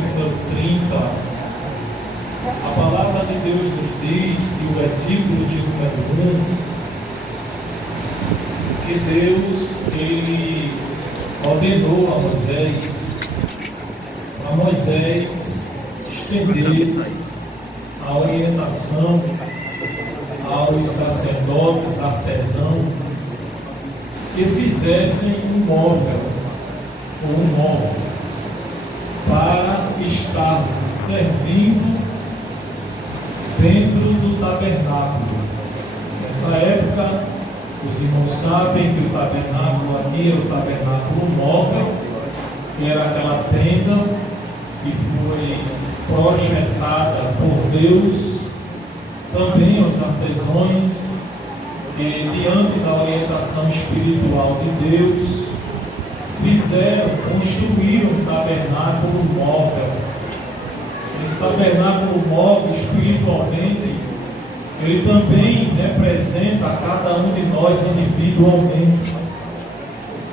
número 30, a palavra de Deus nos diz, e o versículo de número 1, que Deus, Ele ordenou a Moisés estender a orientação aos sacerdotes, artesãos, que fizessem um móvel para estar servindo dentro do tabernáculo. Nessa época, os irmãos sabem que o tabernáculo aqui era o tabernáculo móvel, que era aquela tenda que foi projetada por Deus, também os artesãos, diante da orientação espiritual de Deus, construíram um tabernáculo móvel. Esse tabernáculo móvel, espiritualmente, ele também representa cada um de nós individualmente,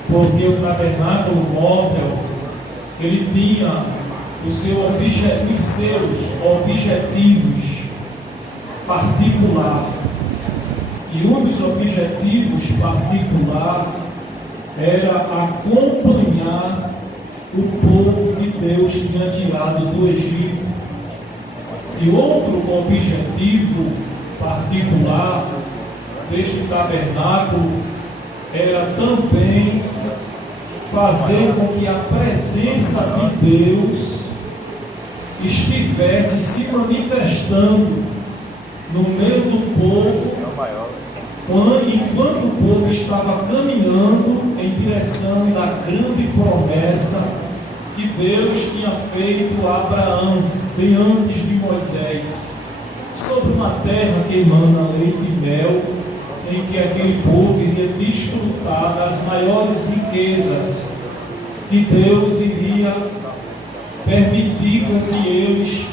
porque o tabernáculo móvel, ele tinha os seus objetivos particulares, e um dos objetivos particulares era acompanhar o povo que Deus tinha tirado do Egito. E outro objetivo particular deste tabernáculo era também fazer com que a presença de Deus estivesse se manifestando no meio do povo, enquanto o povo estava caminhando em direção da grande promessa que Deus tinha feito a Abraão, bem antes de Moisés, sobre uma terra que emana leite e mel, em que aquele povo iria desfrutar das maiores riquezas que Deus iria permitir com que eles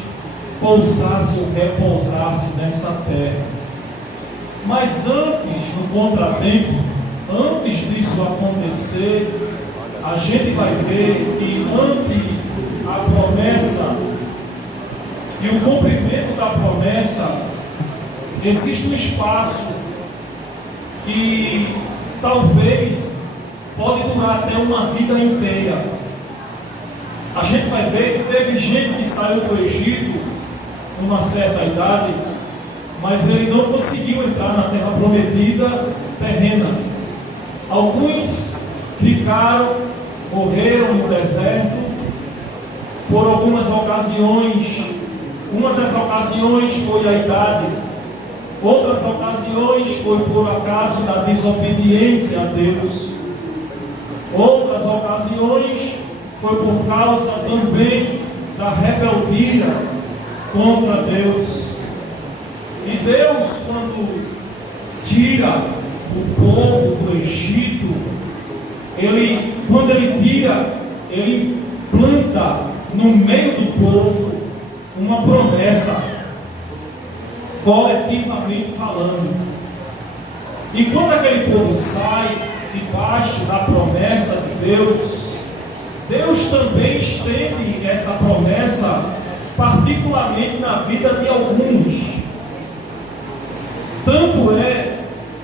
pousassem ou repousassem nessa terra. Mas antes, no contratempo, antes disso acontecer, a gente vai ver que ante a promessa e o cumprimento da promessa, existe um espaço que talvez pode durar até uma vida inteira. A gente vai ver que teve gente que saiu do Egito numa certa idade, mas ele não conseguiu entrar na terra prometida terrena. Alguns morreram no deserto por algumas ocasiões. Uma das ocasiões foi a idade, outras ocasiões foi por acaso da desobediência a Deus, outras ocasiões foi por causa também da rebeldia contra Deus. E Deus, quando tira o povo do Egito, quando ele tira, ele planta no meio do povo uma promessa, coletivamente falando. E quando aquele povo sai debaixo da promessa de Deus, Deus também estende essa promessa particularmente na vida de alguns. Tanto é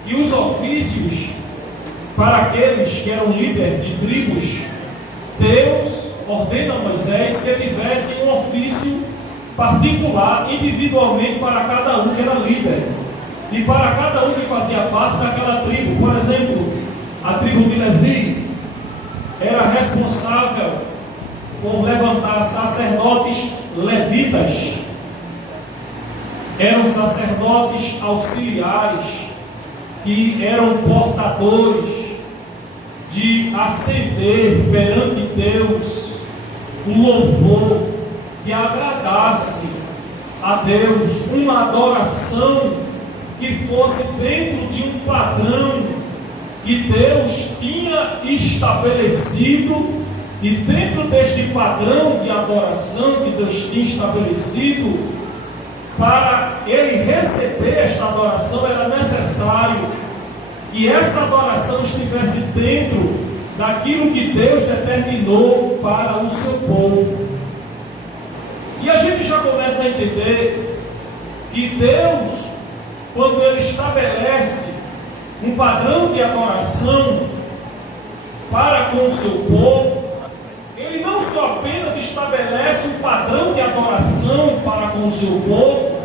que os ofícios para aqueles que eram líderes de tribos, Deus ordena a Moisés que tivesse um ofício particular, individualmente, para cada um que era líder, e para cada um que fazia parte daquela tribo. Por exemplo, a tribo de Levi era responsável por levantar sacerdotes levitas. Eram sacerdotes auxiliares, que eram portadores de acender perante Deus um louvor que agradasse a Deus, uma adoração que fosse dentro de um padrão que Deus tinha estabelecido. E dentro deste padrão de adoração que Deus tinha estabelecido, para ele receber esta adoração era necessário que essa adoração estivesse dentro daquilo que Deus determinou para o seu povo. entender que Deus, quando Ele estabelece um padrão de adoração para com o seu povo, Ele não só apenas estabelece um padrão de adoração para com o seu povo,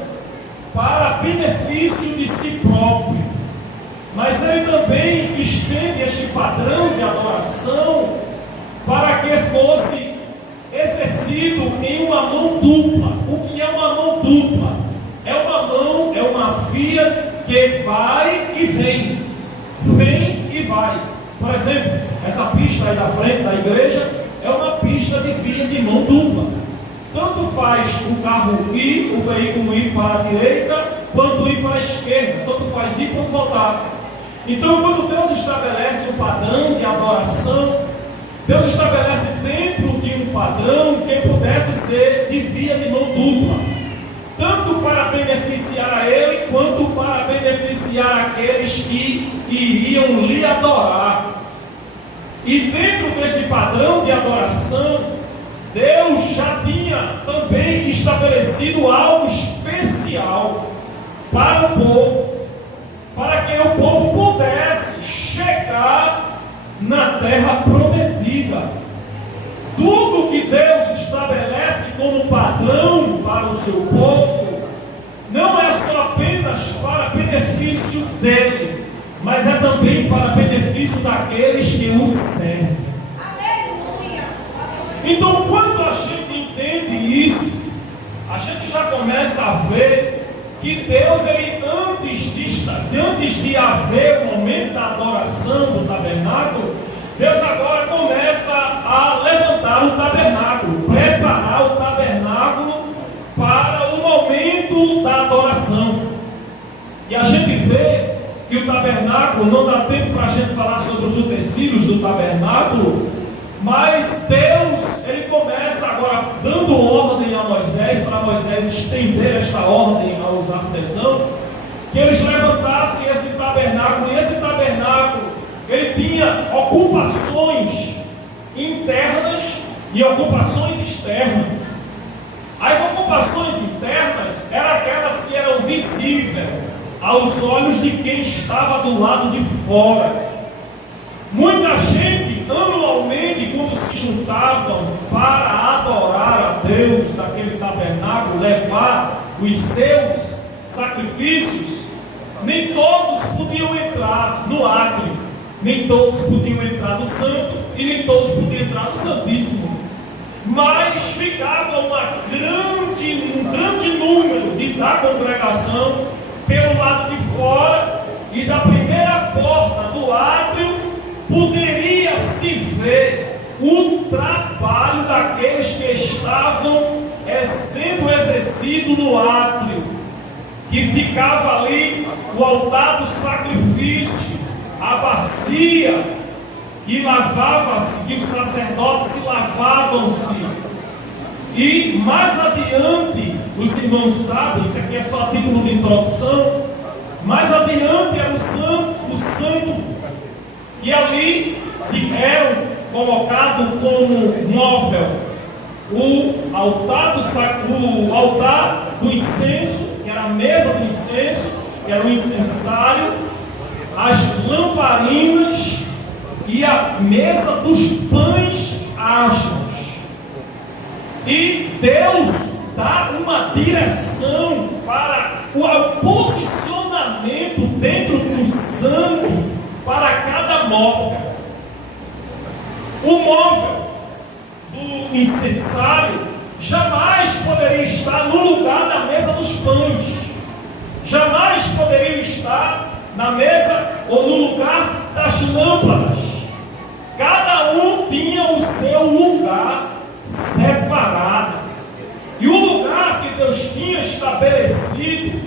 para benefício de si próprio, mas Ele também estende este padrão de adoração para que fosse exercido em uma mão dupla. O que é uma mão dupla? É uma via que vai e vem e vai. Por exemplo, essa pista aí da frente da igreja é uma pista de via de mão dupla. Tanto faz o carro ir, o veículo ir para a direita, quanto ir para a esquerda. Tanto faz ir quanto voltar. Então, quando Deus estabelece um padrão de adoração, Deus estabelece dentro de um padrão que pudesse ser de via de mão dupla, tanto para beneficiar a Ele, quanto para beneficiar aqueles que iriam lhe adorar. E dentro deste padrão de adoração, Deus já tinha também estabelecido algo especial para o povo, para que o povo pudesse chegar na terra prometida. Tudo que Deus estabelece como padrão para o seu povo não é só apenas para benefício dele, mas é também para benefício daqueles que o servem. Aleluia! Então, quando a gente entende isso, a gente já começa a ver que Deus, ele, antes de haver o momento da adoração do tabernáculo, Deus agora começa a levantar o tabernáculo, preparar o tabernáculo para o momento da adoração. E a gente vê que o tabernáculo, não dá tempo para a gente falar sobre os utensílios do tabernáculo, mas Deus, ele começa agora dando ordem a Moisés, para Moisés estender esta ordem aos artesãos, que eles levantassem esse tabernáculo. E esse tabernáculo, ele tinha ocupações internas e ocupações externas. As ocupações internas eram aquelas que eram visíveis aos olhos de quem estava do lado de fora. Muita gente, anualmente, quando se juntavam para adorar a Deus naquele tabernáculo, levar os seus sacrifícios, nem todos podiam entrar no átrio, nem todos podiam entrar no santo, e nem todos podiam entrar no santíssimo. Mas ficava um grande número da congregação pelo lado de fora, e da primeira porta do átrio poderia se ver o trabalho daqueles que estavam sendo exercido no átrio, que ficava ali o altar do sacrifício, a bacia que lavava-se, que os sacerdotes se lavavam-se. E mais adiante, os irmãos sabem, isso aqui é só a título de introdução, mais adiante era o santo, e ali se eram colocado como móvel o altar do incenso, que era a mesa do incenso, que era o incensário, as lamparinas e a mesa dos pães asmos. E Deus dá uma direção para o posicionamento dentro do santo para cada móvel. O móvel do incensário jamais poderia estar no lugar da mesa dos pães, jamais poderia estar na mesa ou no lugar das lâmpadas. Cada um tinha o seu lugar separado, e o lugar que Deus tinha estabelecido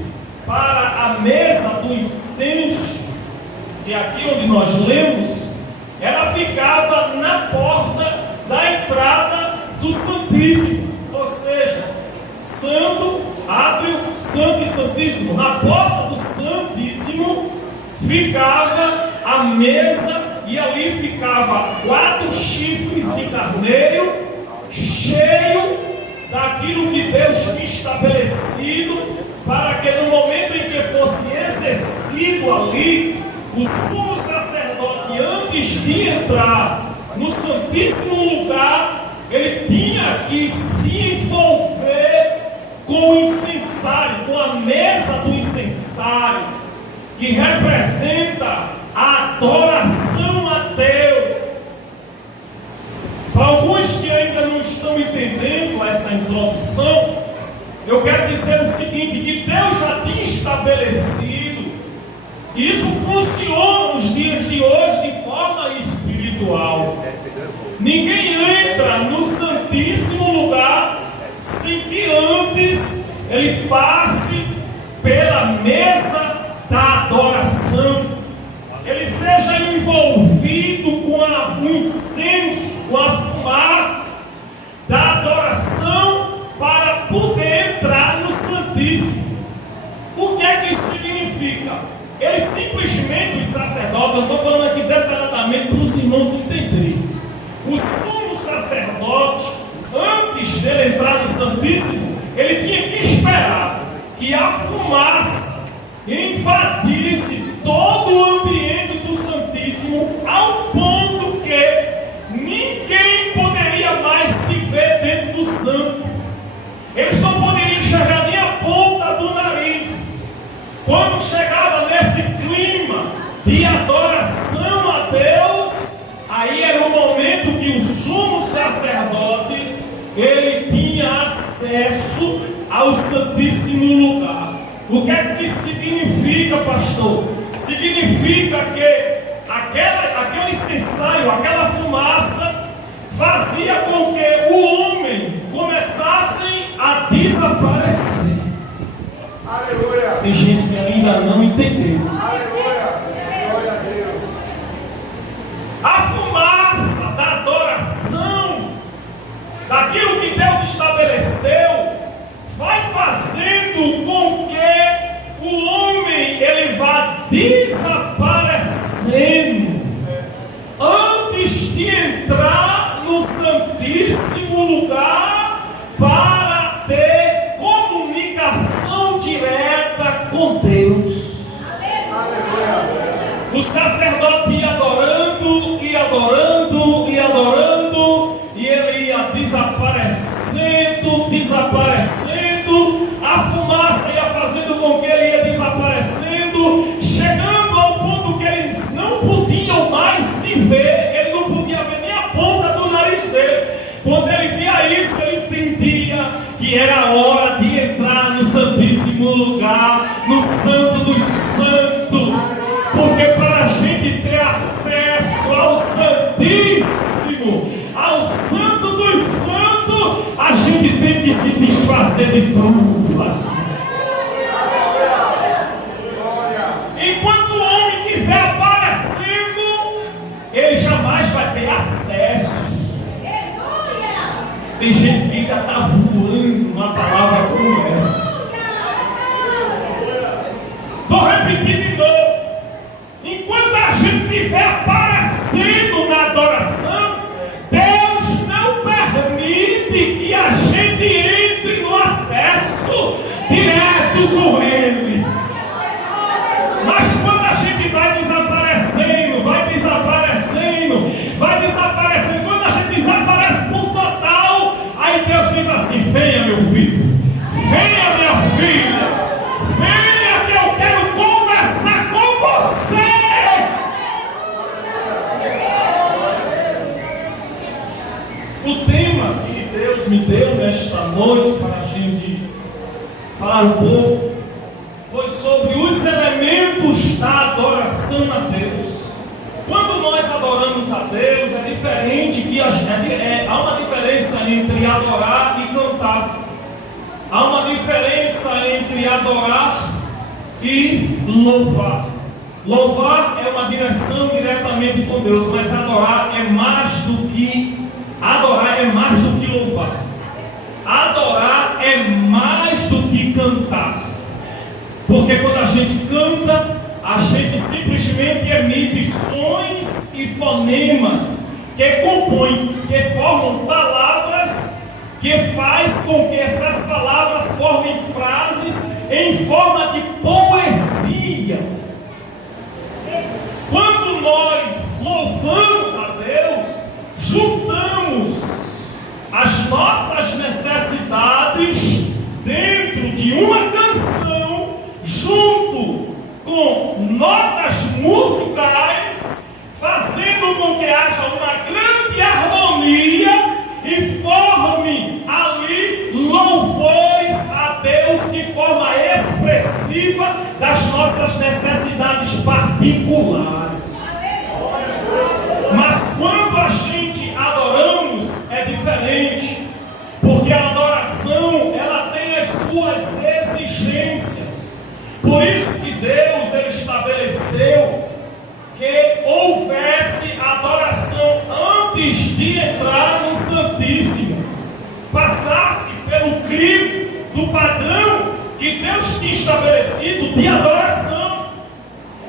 para a mesa do incenso, e aqui onde nós lemos, ela ficava na porta da entrada do Santíssimo, ou seja, santo, átrio, santo e santíssimo. Na porta do Santíssimo ficava a mesa, e ali ficava 4 chifres de carneiro cheio daquilo que Deus tinha estabelecido para que no momento em que fosse exercido ali, o sumo sacerdote, antes de entrar no Santíssimo Lugar, ele tinha que se envolver com o incensário, com a mesa do incensário, que representa a adoração a Deus. Para alguns que ainda não estão entendendo essa introdução, eu quero dizer o seguinte, que Deus já tinha estabelecido, e isso funciona nos dias de hoje de forma espiritual. Ninguém entra no Santíssimo Lugar sem que antes ele passe pela mesa da adoração, ele seja envolvido com o incenso, com a fumaça da adoração, para poder entrar no Santíssimo. O que é que isso significa? Eles simplesmente, os sacerdotes, eu estou falando aqui detalhadamente para os irmãos entenderem. O sumo sacerdote, antes dele entrar no Santíssimo, ele tinha que esperar que a fumaça invadisse todo o ambiente do Santíssimo, ao ponto que ninguém poderia mais se ver dentro do santo. Eles não poderiam enxergar nem a ponta do nariz. Quando chegava nesse clima de adoração a Deus, aí era o momento que o sumo sacerdote, ele tinha acesso ao Santíssimo Lugar. O que é que isso significa, pastor? Significa que aquele incensário, aquela fumaça, fazia com que o homem começasse a desaparecer. Aleluia. Tem gente que ainda não entendeu. Aleluia. Glória a Deus. A fumaça da adoração, daquilo que Deus estabeleceu, vai fazendo com que o homem ele vá desaparecendo antes de entrar no Santíssimo Lugar para ter comunicação direta com Deus. O sacerdote ia adorando, e adorando, e adorando, e ele ia desaparecendo, a fumaça ia fazendo com que ele ia desaparecendo, chegando ao ponto que eles não podiam mais se ver, ele não podia ver nem a ponta do nariz dele. Quando ele via isso, ele entendia que era a hora de entrar no Santíssimo Lugar, no Santo dos Santos, porque para a gente ter acesso ao Santíssimo, ao Santo dos Santos, a gente tem que se desfazer de tudo. Enquanto o homem estiver aparecendo, ele jamais vai ter acesso. Tem gente que ainda está voando uma palavra como essa. Vou repetir de novo. Enquanto a gente estiver aparecendo na adoração, Deus não permite que a gente entre no acesso direto com Ele. Mas quando a gente vai desaparecendo, quando a gente desaparece por total, aí Deus diz assim: venha, meu filho, venha, minha filha, venha que eu quero conversar com você. O tema que Deus me deu nesta noite para a gente falar um pouco foi sobre os elementos da adoração a Deus. Quando nós adoramos a Deus, é diferente que há uma diferença entre adorar e cantar. Há uma diferença entre adorar e louvar. Louvar é uma direção diretamente com Deus, mas adorar é mais do que louvar. Adorar é mais do que cantar. Porque quando a gente canta, a gente simplesmente emite sons e fonemas que compõem, que formam palavras, que faz com que essas palavras palavras formem frases em forma de poesia. Quando nós louvamos a Deus, juntamos as nossas necessidades dentro de uma canção, junto com notas musicais, fazendo com que haja uma grande harmonia e forme ali louvores a Deus de forma expressiva das nossas necessidades particulares. Mas quando a gente adoramos é diferente, porque a adoração ela tem as suas exigências. Por isso que Deus ele estabeleceu que houvesse adoração antes de entrar no Santíssimo, passasse pelo crivo do padrão que Deus tinha estabelecido de adoração.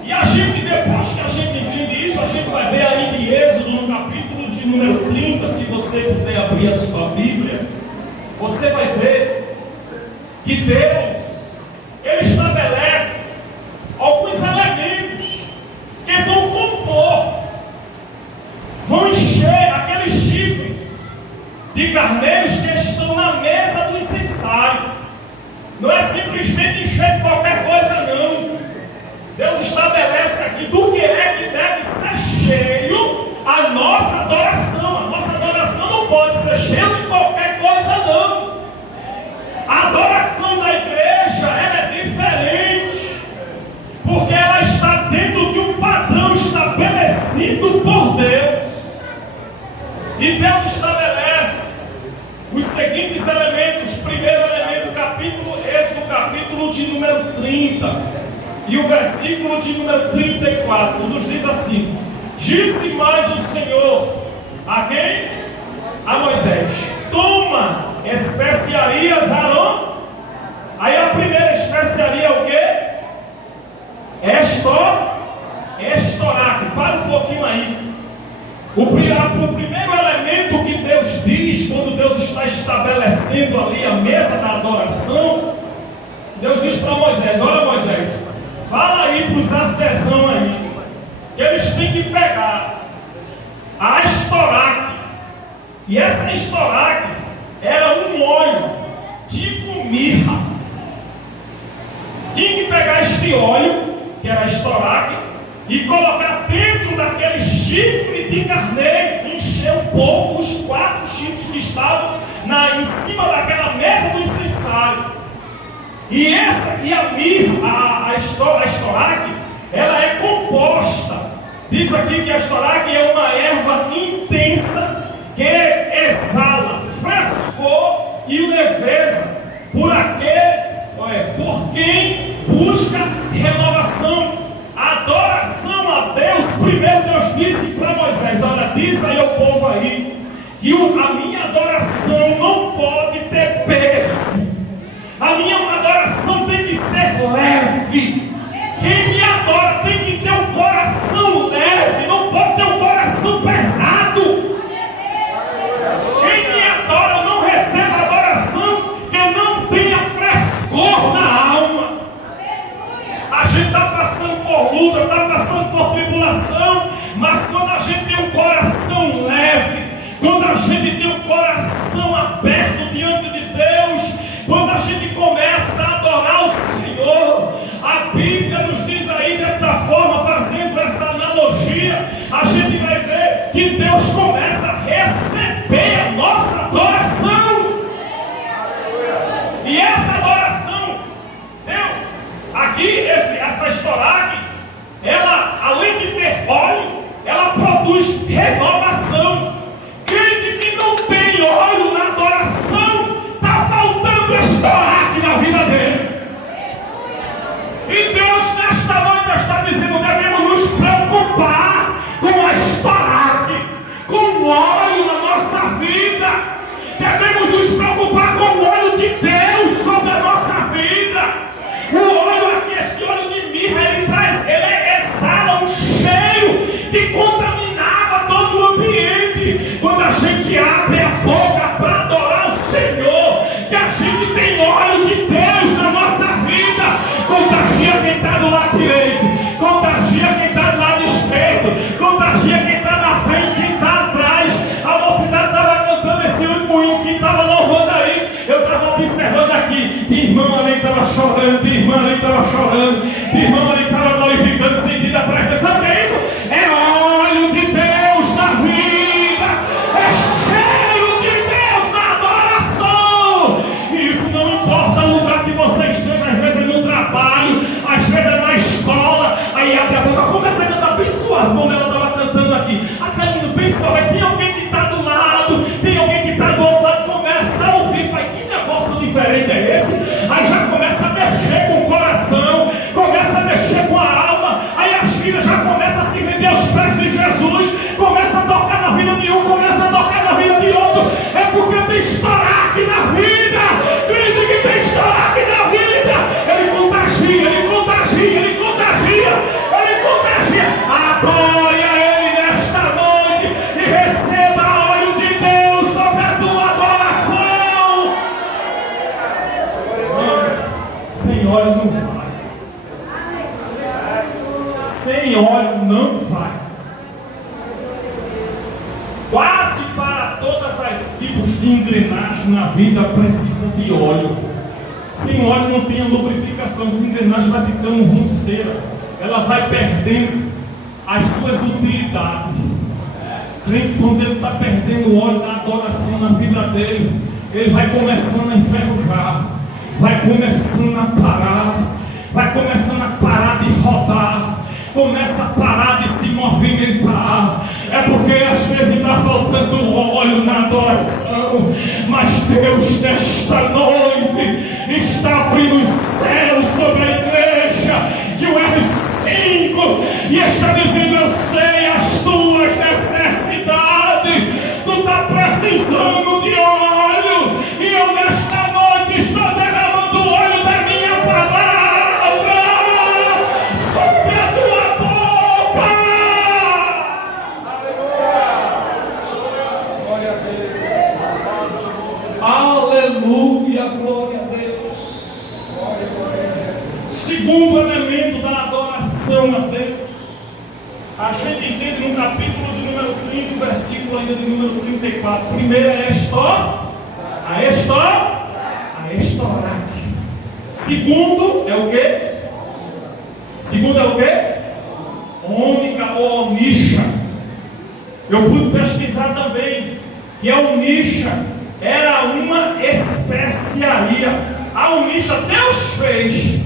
E a gente, depois que a gente entende isso, a gente vai ver aí em Êxodo, no capítulo de número 30, se você puder abrir a sua Bíblia, você vai ver que Deus ele estabelece alguns elementos que vão compor, vão encher aqueles chifres de carneiros que estão na mesa do incensário. Não é simplesmente encher de qualquer coisa, não. Deus estabelece aqui do que é que deve ser cheio a nossa adoração. A nossa adoração não pode ser cheia de qualquer coisa, não. A adoração da igreja ela é diferente, porque ela está dentro de um padrão estabelecido por Deus. E Deus estabelece os seguintes elementos. Primeiro elemento, Êxodo capítulo de número 30. E o versículo de número 34 nos diz assim: disse mais o Senhor a quem? A Moisés: toma especiarias, Arão. Aí a primeira especiaria é o quê? Estoraque. Para um pouquinho aí. O primeiro elemento que Deus diz, quando Deus está estabelecendo ali a mesa da adoração, Deus diz para Moisés: olha, Moisés, fala aí para os artesãos aí, que eles têm que pegar a estoraque. E essa estoraque era um óleo tipo mirra. Tinha que pegar este óleo, que era a estoraque, e colocar dentro daquele chifre de carneiro, encher um pouco os 4 chifres que estavam em cima daquela mesa do incensário. E a mirra, a estoraque, ela é composta. Diz aqui que a estoraque é uma erva intensa que exala frescor e leveza por quem busca renovação. Adoração a Deus. Primeiro Deus disse para Moisés: olha, diz aí ao povo aí que a minha adoração não pode ter peso. A minha adoração tem que ser leve. Quem me adora tem que ter um coração leve, não pode ter um coração pesado. Quem me adora não recebe adoração que não tenha frescor na alma. A gente está passando por luta, está passando por tribulação, mas quando a gente tem um coração leve, quando a gente tem um estava chorando, tua irmã ali estava chorando, tua irmã ali estava glorificando, sentindo a presença. Sabe o que é isso? É óleo de Deus na vida, é cheiro de Deus na adoração. E isso não importa o lugar que você esteja, às vezes é no trabalho, às vezes é na escola. Aí abre a boca, começa a cantar bem suave, como ela estava cantando aqui. Aquela menina bem suave, tem alguém que está do lado, tem alguém que está do outro lado, começa a ouvir, faz que negócio diferente é esse? Aí já começa a mexer com o coração, começa a mexer com a alma, aí as filhas já começam a se render aos pés de Jesus, começa a tocar na vida de um, começa a tocar na vida de outro. É porque tem estoraque na vida, crente que tem estoraque na vida, ele contagia, ele contagia, ele contagia, ele contagia. Adore a ele nesta noite e receba óleo de Deus sobre a tua adoração. Sem óleo não vai. Sem óleo não vai. Quase para todas as tipos de engrenagem na vida precisa de óleo. Sem óleo não tem a lubrificação. Essa engrenagem vai ficando ronceira. Ela vai perdendo as suas utilidades. Quando ele está perdendo o óleo da adoração na vida dele, ele vai começando a enferrujar, vai começando a parar, vai começando a parar de rodar, começa a parar de se movimentar. É porque às vezes está faltando óleo na adoração, mas Deus nesta noite está abrindo os céus sobre a igreja, Joel 5, e está dizendo: eu sei as tuas necessidades, tu está precisando de óleo, e eu nesta noite estou derramando o óleo da minha palavra sobre a tua boca. Aleluia, glória a Deus. Segundo elemento da adoração a Deus, a gente entende no capítulo de número 30, versículo ainda de número 34. Primeiro é a estoraque. Segundo é o quê? Segundo é o quê? Ônica ou onixa. Eu pude pesquisar também que a onixa era uma especiaria. A onixa Deus fez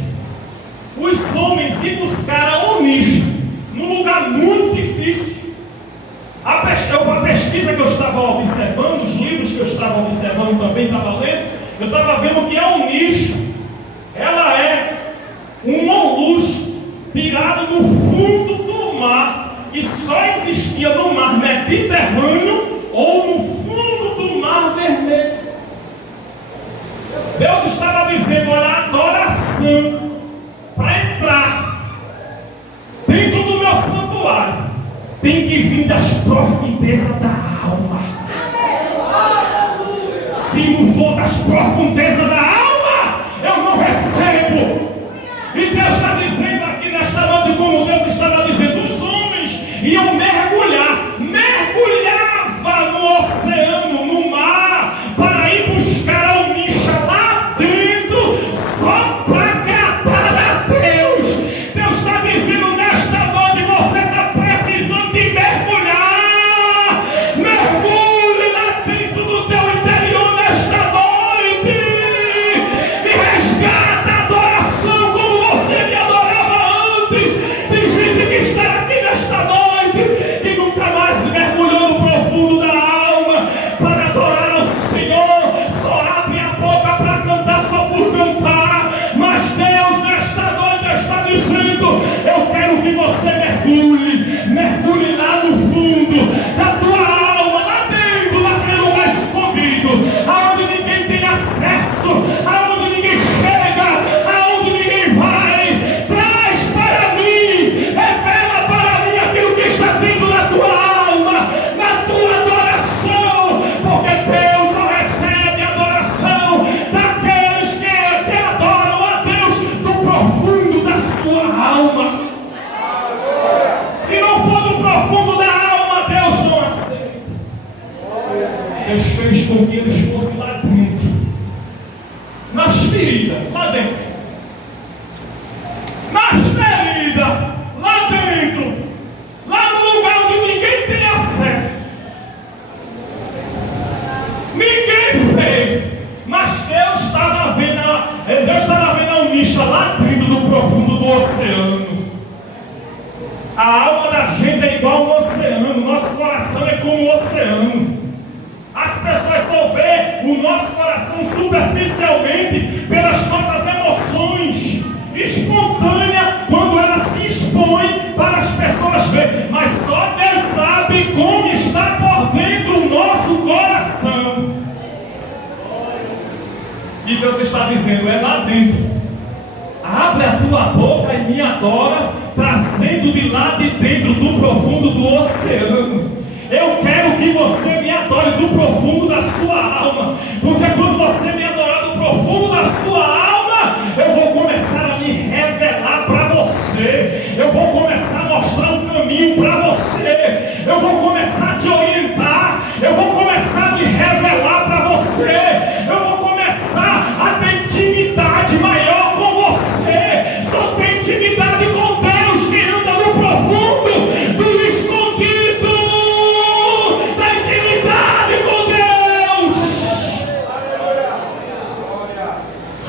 os homens ir buscar a onixa num lugar muito difícil. A pesquisa que eu estava observando, os livros que eu estava observando também, estava lendo, eu estava vendo que a onixa, ela é um molusco tirado do fundo do mar, que só existia no mar Mediterrâneo ou no fundo do mar Vermelho. Deus estava dizendo: olha, a adoração para entrar dentro do meu santuário tem que vir das profundezas da alma. Se não for das profundezas da alma, eu não recebo. E Deus está dizendo aqui nesta noite, como Deus estava dizendo, os homens iam mergulhar, mergulhava no oceano, no mar, para ir buscar a onixa lá dentro, só para agradar a Deus. Deus está dizendo nesta noite: você está precisando de mergulhar. Mergulhe lá dentro do teu interior nesta noite e resgata a adoração como você me adorava antes. Tem gente que está aqui nesta noite que nunca mais mergulhou no profundo da alma para adorar ao Senhor, só abre a boca para cantar só por cantar. Mas Deus nesta noite está dizendo: eu quero que você mergulhe lá no fundo da tua alma, lá dentro, naquele lugar escondido, aonde ninguém tem acesso, aonde ninguém chega, aonde ninguém vai. Traz para mim, revela para mim aquilo que está dentro da tua alma, na tua adoração, porque Deus só recebe a adoração daqueles que adoram a Deus do profundo da sua alma. Se não for do profundo da alma, Deus não aceita. Deus fez com que eles fossem lá dentro, nas feridas, lá dentro. Deus estava vendo a Unisha lá dentro do profundo do oceano. A alma da gente é igual ao oceano. Nosso coração é como o oceano. As pessoas só vê o nosso coração superficialmente pelas nossas emoções espontâneas, quando ela se expõe para as pessoas verem. Mas só Deus sabe como está por dentro o nosso coração. E Deus está dizendo: é lá dentro. Abre a tua boca e me adora, trazendo de lá de dentro do profundo do oceano. Eu quero que você me adore do profundo da sua alma, porque quando você me adorar do profundo da sua alma, eu vou começar a me revelar para você, eu vou começar a mostrar um caminho para você, eu vou começar a te orientar, eu vou começar a me revelar para você, eu vou começar a ter intimidade maior com você. Só tem intimidade com Deus que anda no profundo do escondido da intimidade com Deus.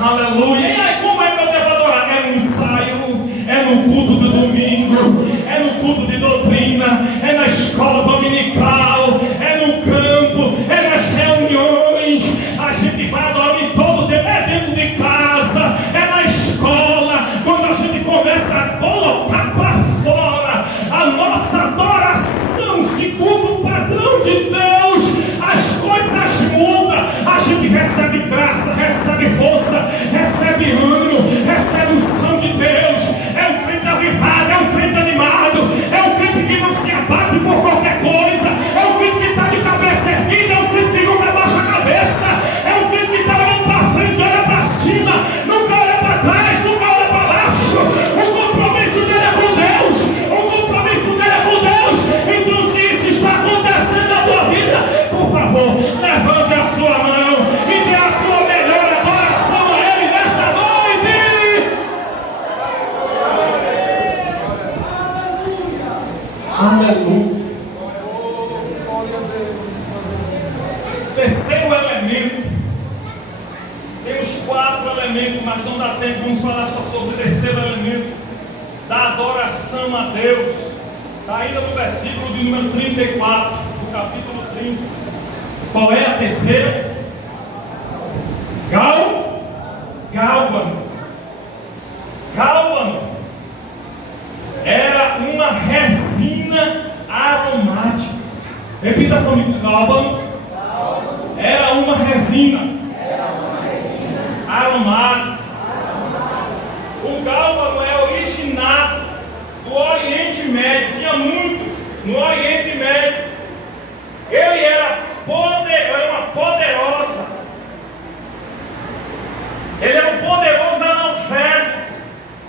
Aleluia. E aí, como é que eu devo adorar? É no ensaio, é no culto do domingo, é no culto de doutrina, é na escola dominical, é no campo, é nas reuniões. A gente vai adorar em todo tempo, é dentro de casa, é na escola. Quando a gente começa a colocar para fora a nossa adoração segundo o padrão de Deus, as coisas mudam. A gente recebe graça, recebe força, recebe ânimo, recebe unção de Deus. É um crente avivado, é um crente animado, é um crente que não se abate por qualquer coisa, é um crente que está de cabeça erguida, é um crente que nunca baixa a cabeça, é um crente que está olhando para frente, olha para cima, nunca olha para trás, nunca olha para baixo. O compromisso dele é com Deus, o compromisso dele é com Deus. Então, se isso está acontecendo na tua vida, por favor, levante a sua mão e dê a sua melhor adoração a Ele nesta noite. Aleluia. Terceiro elemento. Temos 4 elementos, mas não dá tempo. Vamos falar só sobre o terceiro elemento da adoração a Deus. Está ainda no versículo de número 34, do capítulo 30. Qual é a terceira? Gálbano. Gálbano era uma resina aromática. Repita comigo: gálbano era uma resina aromática. O gálbano é originado do Oriente Médio, tinha muito no Oriente Médio. Ele era uma poderosa. Ele era um poderoso analgésico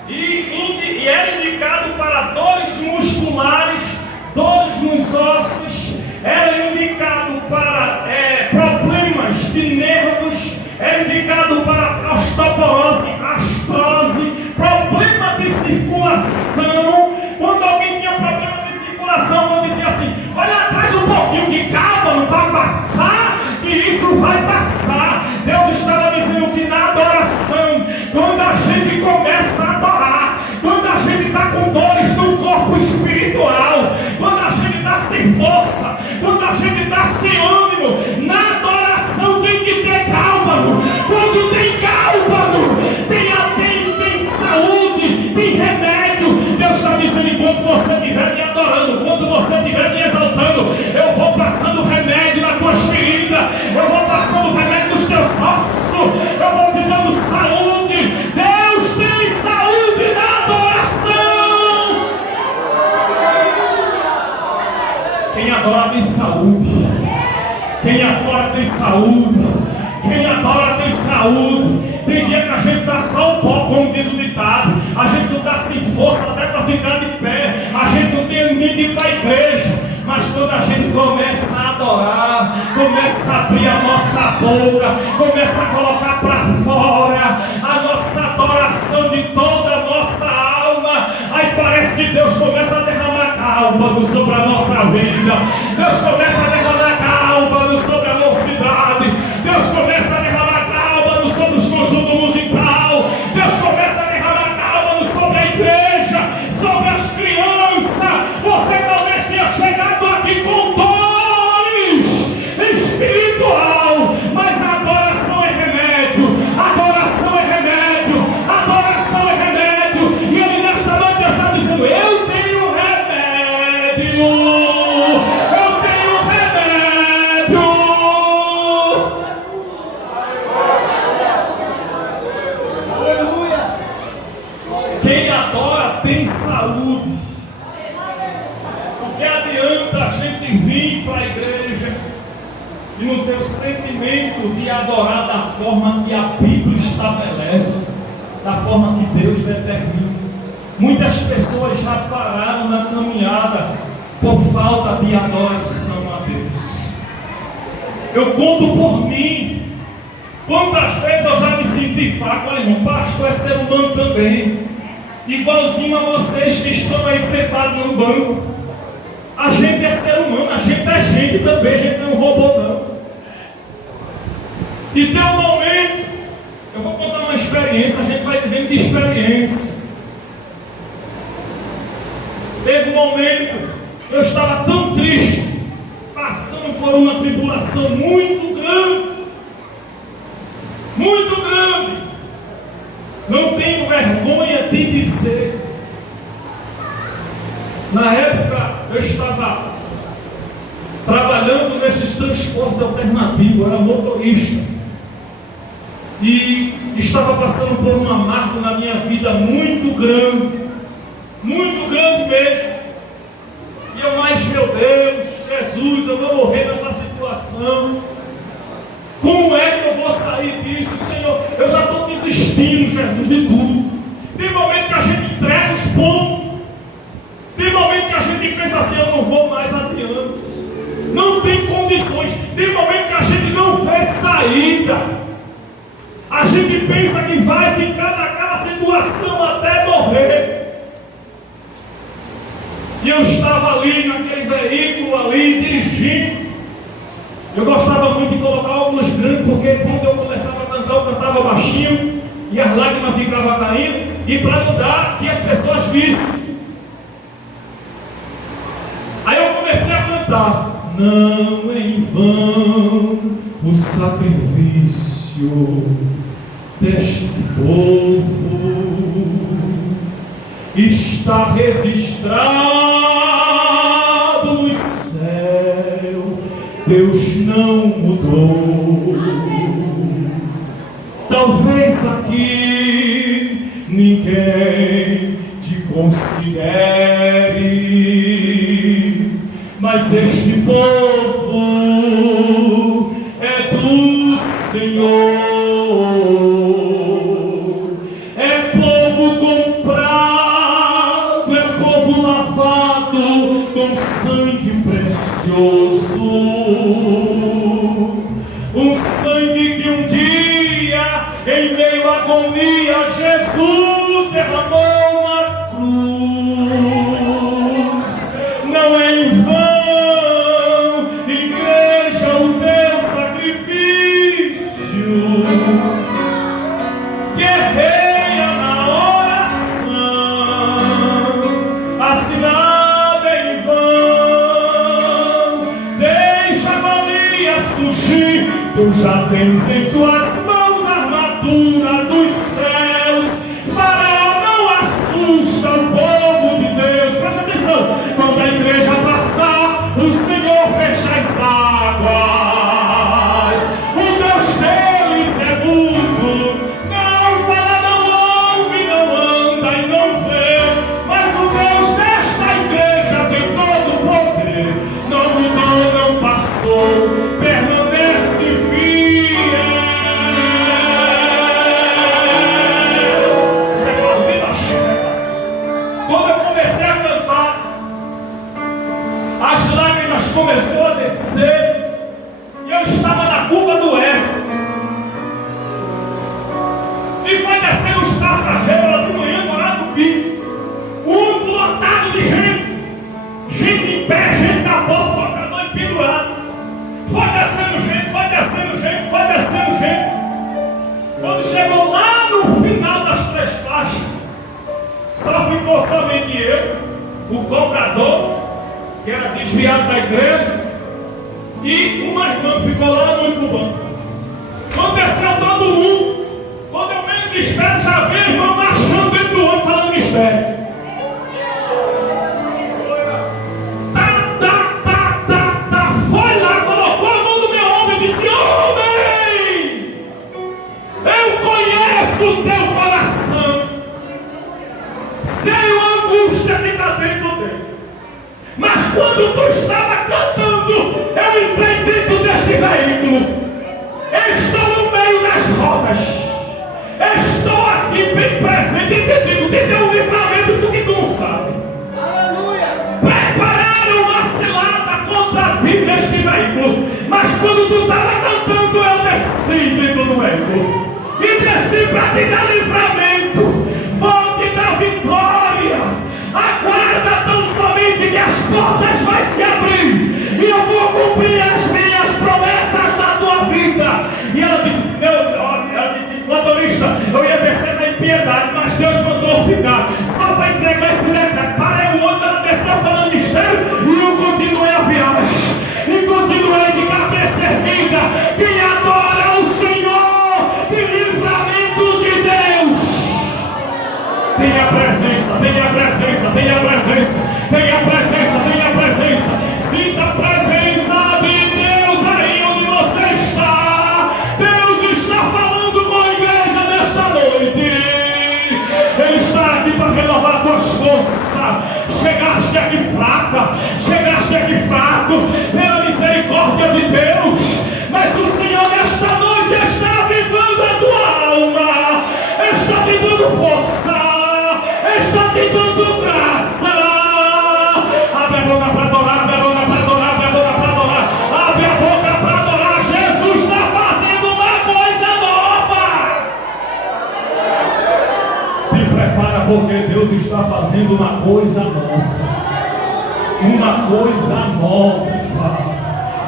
e era indicado para dores musculares, dores nos ossos, era indicado para problemas de nervos, era indicado para osteoporose, artrose, problema de circulação. Quando alguém tinha problema de circulação, eu dizia assim: olha atrás um pouquinho de cálculo para passar, que isso vai passar. Deus estava dizendo que na adoração, quando a gente começa a adorar, quando a gente está com dores no corpo espiritual, quando a gente está sem força, quando a gente está sem ânimo, na adoração tem que ter gálbano. Quando tem gálbano, tem saúde, tem remédio. Deus está dizendo: enquanto você estiver me adorando, quando você estiver me exaltando, eu vou passando remédio na tua ferida, eu vou passando remédio nos teus ossos, eu vou te dando saúde. Deus tem saúde na adoração. Quem adora tem saúde. Quem adora tem saúde. Quem adora tem saúde. Tem dia que a gente está só um pouco, como diz o ditado. A gente não está sem força até para ficar de pé. A gente não tem nem de ir para a igreja. Mas quando a gente começa a adorar, começa a abrir a nossa boca, começa a colocar para fora a nossa adoração de toda a nossa alma, aí parece que Deus começa a derramar gálbano sobre a nossa vida. Deus começa a derramar gálbano sobre a mocidade. Deus começa a derramar gálbano sobre os conjuntos musicais. saúde. O que adianta a gente vir para a igreja e não ter o sentimento de adorar da forma que a Bíblia estabelece, da forma que Deus determina? Muitas pessoas já pararam na caminhada por falta de adoração a Deus. Eu conto por mim. Quantas vezes eu já me senti fraco? Olha, irmão, pastor é ser humano também, igualzinho a vocês que estão aí sentados no banco. A gente é ser humano, a gente é gente também, a gente não é um robô não. E tem um momento, eu vou contar uma experiência, a gente vai vivendo de experiência. Teve um momento, eu estava tão triste, passando por uma tribulação muito grande. Muito grande. Não tenho vergonha de dizer. Na época eu estava trabalhando nesses transportes alternativos, eu era motorista. E estava passando por uma marca na minha vida muito grande mesmo. E eu, mas meu Deus, Jesus, eu vou morrer nessa situação. Como é que eu vou sair disso, Senhor? Eu já estou desistindo, Jesus, de tudo. Tem momento que a gente entrega os pontos. Tem momento que a gente pensa assim, eu não vou mais adiante. Não tem condições. Tem momento que a gente não vê saída. A gente pensa que vai ficar naquela situação até morrer. E eu estava ali naquele veículo ali, dirigindo. Eu gostava muito de colocar óculos grandes, porque quando eu começava a cantar, eu cantava baixinho e as lágrimas ficavam caindo, e para não dar que as pessoas vissem. Aí eu comecei a cantar: não é em vão o sacrifício deste povo, está registrado no céu. Deus não mudou. Talvez aqui ninguém te considere, mas este povo é do Senhor. É povo comprado, é povo lavado com sangue precioso. Um sangue que um dia, em meio à agonia, Jesus derramou na cruz. Não é em vão, igreja, o teu sacrifício. Guerreia na oração, a cidade é em vão. Deixa a agonia surgir. Tu já tens em tuas mãos a armadura dos céus. Faraó não assusta o povo de Deus. Presta atenção. Quando a igreja passar, o Senhor fecha as águas. O Deus deles é mudo. Não fala, não ouve, não anda e não vê. Mas o Deus desta igreja tem todo o poder. Não mudou, não passou. Permanece fiel. Quando eu comecei a cantar, as lágrimas começaram a descer e eu estava na curva do S. E foi descendo os passageiros lá de manhã, no horário do pico. Um lotado de gente. Gente em pé, gente na porta, tocador e pendurado. Foi descendo gente, foi descendo gente, foi descendo gente. Quando chegou lá no final das 3 faixas, só ficou somente eu, o cobrador, que era desviado da igreja, e uma irmã ficou lá no último banco. Quando desceu todo mundo, quando eu menos espero, já vi a irmã marchando dentro do ônibus falando mistério. Foi lá, colocou a mão no meu ombro e disse: homem, eu conheço o teu coração. Sei o te dar livramento, vou te dar vitória. Aguarda tão somente que as portas vão se abrir e eu vou cumprir as minhas promessas na tua vida. E ela disse, motorista, eu ia descer na impiedade, mas Deus mandou ficar só para entregar esse decreto. Parei o outro, ela desceu falando mistério e eu continuei a viagem. E continuei de cabeça erguida. Quem adora o Senhor tem livramento de Deus. Tenha presença, tenha presença, tenha presença, tenha presença, tenha presença. Sinta a presença de Deus aí onde você está. Deus está falando com a igreja nesta noite. Ele está aqui para renovar tuas forças. Chegaste aqui fraca, chegaste aqui fraco, pela misericórdia de Deus. Mas o Senhor nesta noite está avivando a tua alma, está te dando força, está te dando graça. Abre a boca para adorar, abre a boca para adorar, abre a boca para adorar, abre a boca para adorar. Jesus está fazendo uma coisa nova. Te prepara, porque Deus está fazendo uma coisa nova. Uma coisa nova.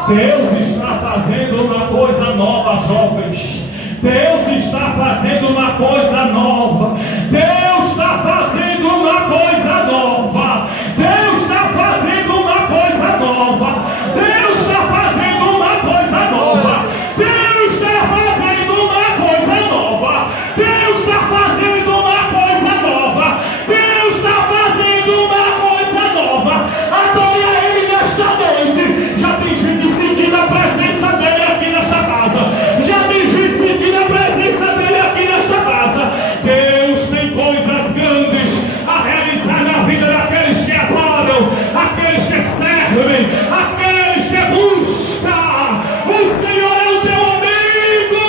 Deus está fazendo uma coisa nova, jovens. Deus está fazendo uma coisa nova. Deus está fazendo uma coisa nova. Deus está fazendo uma coisa nova. Deus está fazendo uma coisa nova. Deus está fazendo uma coisa nova. Deus está fazendo uma coisa nova. Deus está fazendo uma coisa nova. Adore a Ele nesta noite. Já tem gente sentindo a presença dEle aqui nesta casa. Já tem gente sentindo a presença dEle aqui nesta casa. Deus tem coisas grandes a realizar na vida daqueles que adoram, aqueles que servem, aqueles que buscam. O Senhor é o teu amigo.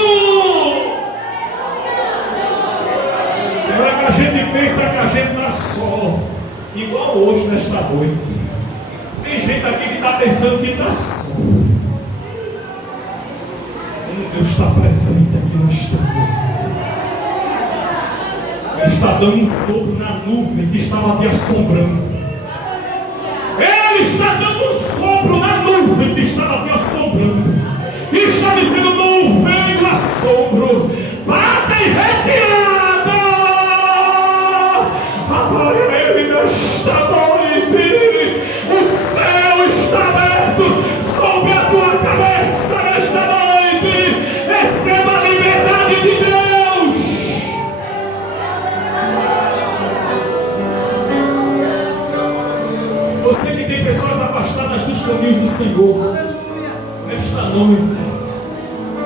Não é que a gente pensa que a gente está só, igual hoje nesta noite. Tem gente aqui que está pensando que está só. Deus está presente aqui nesta noite. Ele está dando um sopro na nuvem que estava te assombrando. Ele está dando um sopro na nuvem que estava te assombrando. E está dizendo: nuvem do assombro, bata e retirada. Adore Ele nesta noite. O céu está aberto sobre a tua cabeça nesta noite. Receba a liberdade de Deus. Você que tem pessoas afastadas dos caminhos do Senhor, nesta noite,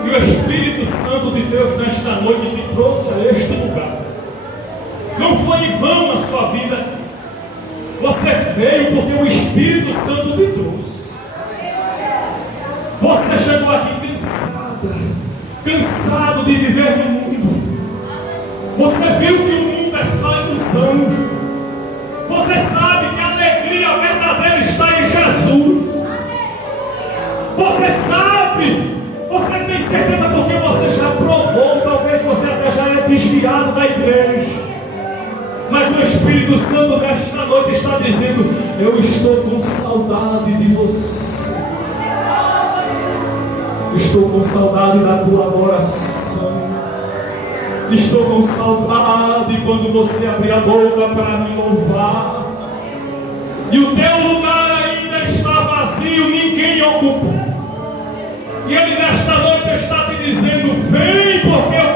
e o Espírito Santo de Deus nesta noite te trouxe a este lugar. Não foi em vão a sua vida. Você veio porque o Espírito Santo te trouxe. Você chegou aqui cansado de viver no mundo. Você viu que o mundo é só ilusão. Você sabe que a alegria verdadeira está em Jesus. Você sabe, você tem certeza porque você já provou, talvez você até já é desviado da igreja. Mas o Espírito Santo nesta noite está dizendo: eu estou com saudade de você. Estou com saudade da tua adoração. Estou com saudade quando você abrir a boca para me louvar. E o teu lugar ainda está vazio, ninguém ocupou. E Ele nesta noite está te dizendo: vem, porque eu